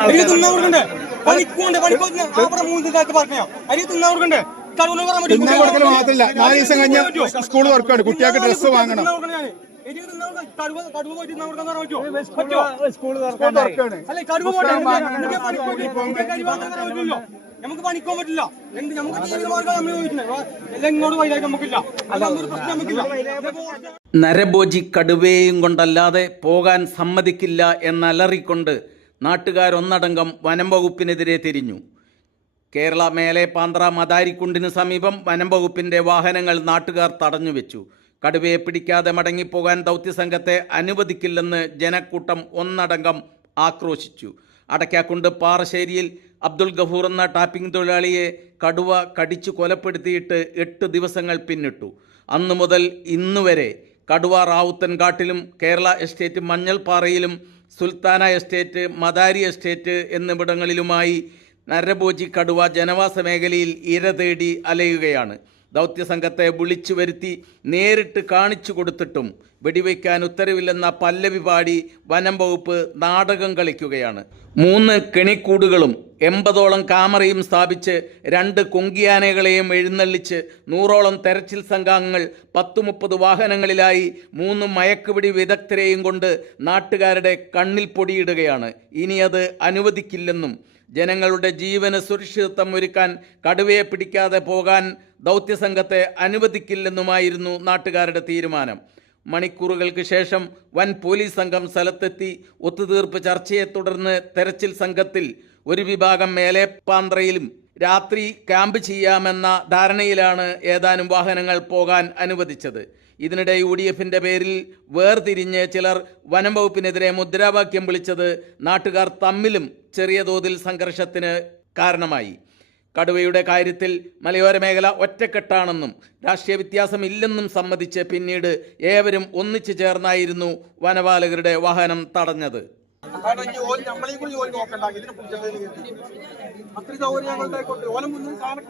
അരി കൊടുക്കണ്ടേ? പണിക്കുണ്ട് പണിക്കോട്ട് അവിടെ മൂന്ന് കാലത്ത് പറഞ്ഞോ അരി തിന്നാൻ കൊടുക്കണ്ടേ? പറയാൻ പറ്റും മാത്രല്ല. നാല് ദിവസം കഴിഞ്ഞ സ്കൂൾ വർക്കാണ് കുട്ടികൾക്ക് ഡ്രസ്സ് വാങ്ങണം. കടുവ കടുവ പോയിട്ട് പറ്റുമോ? പറ്റുമോ? അല്ലെ കടുവ പോട്ടെ നമുക്ക് പണിക്കോട്ട് നമുക്ക് നമുക്ക് പണിക്കാൻ പറ്റില്ല. എന്ത് നമുക്ക് നമ്മൾ ചോദിക്കുന്നത് എല്ലാം ഇങ്ങോട്ട് വൈകാൻ നമുക്കില്ല. പ്രശ്നം നമുക്കില്ല. നരഭോജി കടുവയെയും കൊണ്ടല്ലാതെ പോകാൻ സമ്മതിക്കില്ല എന്നലറിക്കൊണ്ട് നാട്ടുകാരൊന്നടങ്കം വനം വകുപ്പിനെതിരെ തിരിഞ്ഞു. കേരള മേലെ പാന്ത്ര മദാരിക്കുണ്ടിന് സമീപം വനം വകുപ്പിന്റെ വാഹനങ്ങൾ നാട്ടുകാർ തടഞ്ഞുവെച്ചു. കടുവയെ പിടിക്കാതെ മടങ്ങിപ്പോകാൻ ദൗത്യസംഘത്തെ അനുവദിക്കില്ലെന്ന് ജനക്കൂട്ടം ഒന്നടങ്കം ആക്രോശിച്ചു. അടയ്ക്കാക്കുണ്ട് പാറശ്ശേരിയിൽ അബ്ദുൽ ഗഫൂർ എന്ന ടാപ്പിംഗ് തൊഴിലാളിയെ കടുവ കടിച്ചു കൊലപ്പെടുത്തിയിട്ട് എട്ട് ദിവസങ്ങൾ പിന്നിട്ടു. അന്നു മുതൽ ഇന്നുവരെ കടുവ റാവുത്തൻ കാട്ടിലും കേരള എസ്റ്റേറ്റ് മഞ്ഞൾപ്പാറയിലും സുൽത്താന എസ്റ്റേറ്റ് മദാരി എസ്റ്റേറ്റ് എന്നിവിടങ്ങളിലുമായി നരഭോജി കടുവ ജനവാസ മേഖലയിൽ ഇര തേടി അലയുകയാണ്. ദൗത്യസംഘത്തെ വിളിച്ചു വരുത്തി നേരിട്ട് കാണിച്ചു കൊടുത്തിട്ടും വെടിവെക്കാൻ ഉത്തരവില്ലെന്ന പല്ലവി പാടി വനം വകുപ്പ് നാടകം കളിക്കുകയാണ്. മൂന്ന് കെണിക്കൂടുകളും എൺപതോളം കാമറയും സ്ഥാപിച്ച് രണ്ട് കൊങ്കിയാനകളെയും എഴുന്നള്ളിച്ച് നൂറോളം തെരച്ചിൽ സംഘാംഗങ്ങൾ പത്തു മുപ്പത് വാഹനങ്ങളിലായി മൂന്ന് മയക്കുപിടി വിദഗ്ധരെയും കൊണ്ട് നാട്ടുകാരുടെ കണ്ണിൽ പൊടിയിടുകയാണ്. ഇനി അത് അനുവദിക്കില്ലെന്നും ജനങ്ങളുടെ ജീവന് സുരക്ഷിതത്വം ഒരുക്കാൻ കടുവയെ പിടിക്കാതെ പോകാൻ ദൗത്യസംഘത്തെ അനുവദിക്കില്ലെന്നുമായിരുന്നു നാട്ടുകാരുടെ തീരുമാനം. മണിക്കൂറുകൾക്ക് ശേഷം വൻ പോലീസ് സംഘം സ്ഥലത്തെത്തി ഒത്തുതീർപ്പ് ചർച്ചയെ തുടർന്ന് തെരച്ചിൽ സംഘത്തിൽ ഒരു വിഭാഗം മേലേപ്പാന്ത്രയിലും രാത്രി ക്യാമ്പ് ചെയ്യാമെന്ന ധാരണയിലാണ് ഏതാനും വാഹനങ്ങൾ പോകാൻ അനുവദിച്ചത്. ഇതിനിടെ യു ഡി എഫിന്റെ പേരിൽ വേർതിരിഞ്ഞ് ചിലർ വനം വകുപ്പിനെതിരെ മുദ്രാവാക്യം വിളിച്ചത് നാട്ടുകാർ തമ്മിലും ചെറിയ തോതിൽ സംഘർഷത്തിന് കാരണമായി. കടുവയുടെ കാര്യത്തിൽ മലയോര മേഖല ഒറ്റക്കെട്ടാണെന്നും രാഷ്ട്രീയ വ്യത്യാസമില്ലെന്നും സമ്മതിച്ച് പിന്നീട് ഏവരും ഒന്നിച്ചു ചേർന്നായിരുന്നു വനപാലകരുടെ വാഹനം തടഞ്ഞത്. കാരണം ഈ ഓൽ നമ്മളെയും കൂടി ജോലി നോക്കണ്ട ഇതിനെ പിടിച്ചതിന് കരുതി. അത്രയും സൗകര്യം ഞങ്ങളുടെ കൊണ്ട് ഓല മുന്നിൽ സാധനം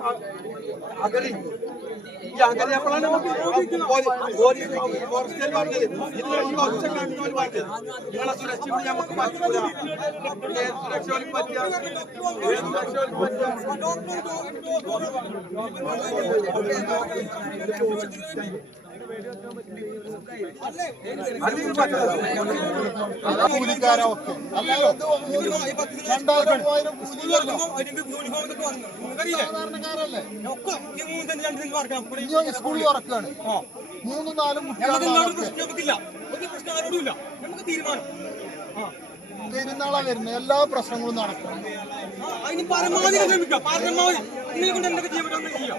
അകലെ ഈ അകലെ എപ്പോഴാണ് നമുക്ക് ഓല്- ഓൽ ഫോറസ്റ്റുകാർ പറഞ്ഞത് ഇത് ഈ ഒച്ചക്കാണ് ഓൽ പറഞ്ഞത് നിങ്ങളെ സുരക്ഷ നമുക്ക് പറ്റൂല സുരക്ഷ പറ്റുക ഏത് സുരക്ഷ ഓൽ അല്ലെങ്കിൽ സാധാരണക്കാരല്ലേ ഇനി സ്കൂൾ തുറക്കാണ് മൂന്നും നാലും പെരുന്നാളാ വരുന്നത് എല്ലാ പ്രശ്നങ്ങളും നടക്കും. പരമാവധി ശ്രമിക്കാം പരമാവധി. നിങ്ങളെ കൊണ്ട് എന്തൊക്കെ ചെയ്യാം.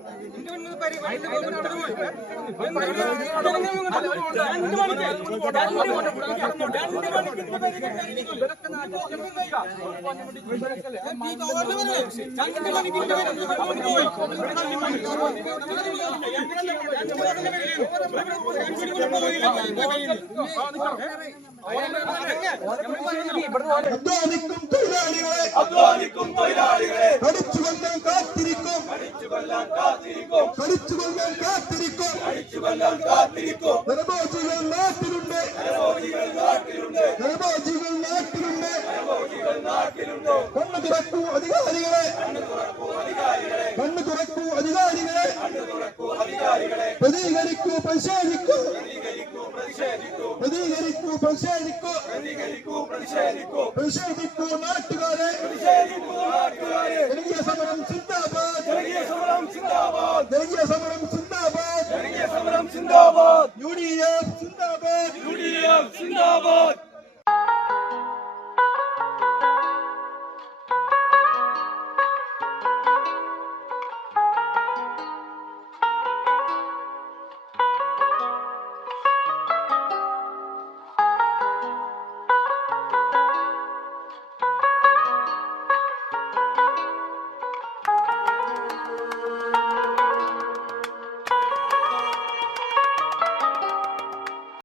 അധ്വാനിക്കും തൊഴിലാളികളെ. അധ്വാനിക്കും തൊഴിലാളികളെ. കടിച്ചു കൊല്ലാൻ കാത്തിരിക്കും. കടിച്ചു കൊല്ലാൻ കാത്തിരിക്കും. കടിച്ചു കൊല്ലാൻ കാത്തിരിക്കും. കടിച്ചു കൊല്ലാൻ കാത്തിരിക്കും. നരഭോജികൾ നാട്ടിലുണ്ട്. നരഭോജികൾ നാട്ടിലുണ്ട്. നരഭോജികൾ നാട്ടിലുണ്ട്. നരഭോജികൾ നാട്ടിലുണ്ട്. കണ്ണു തുറക്കൂ അധികാരികളെ. കണ്ണു തുറക്കൂ അധികാരികളെ. പ്രതികരിക്കൂ പ്രതിഷേധിക്കൂ. പ്രതികരിക്കൂ പ്രതിഷേധിക്കൂ. പ്രതികരിക്കൂ പ്രതിഷേധിക്കൂ. പ്രതിഷേധിക്കൂ നാട്ടുകാരെ. പ്രതിഷേധിക്കൂ നാട്ടുകാരെ. Lord.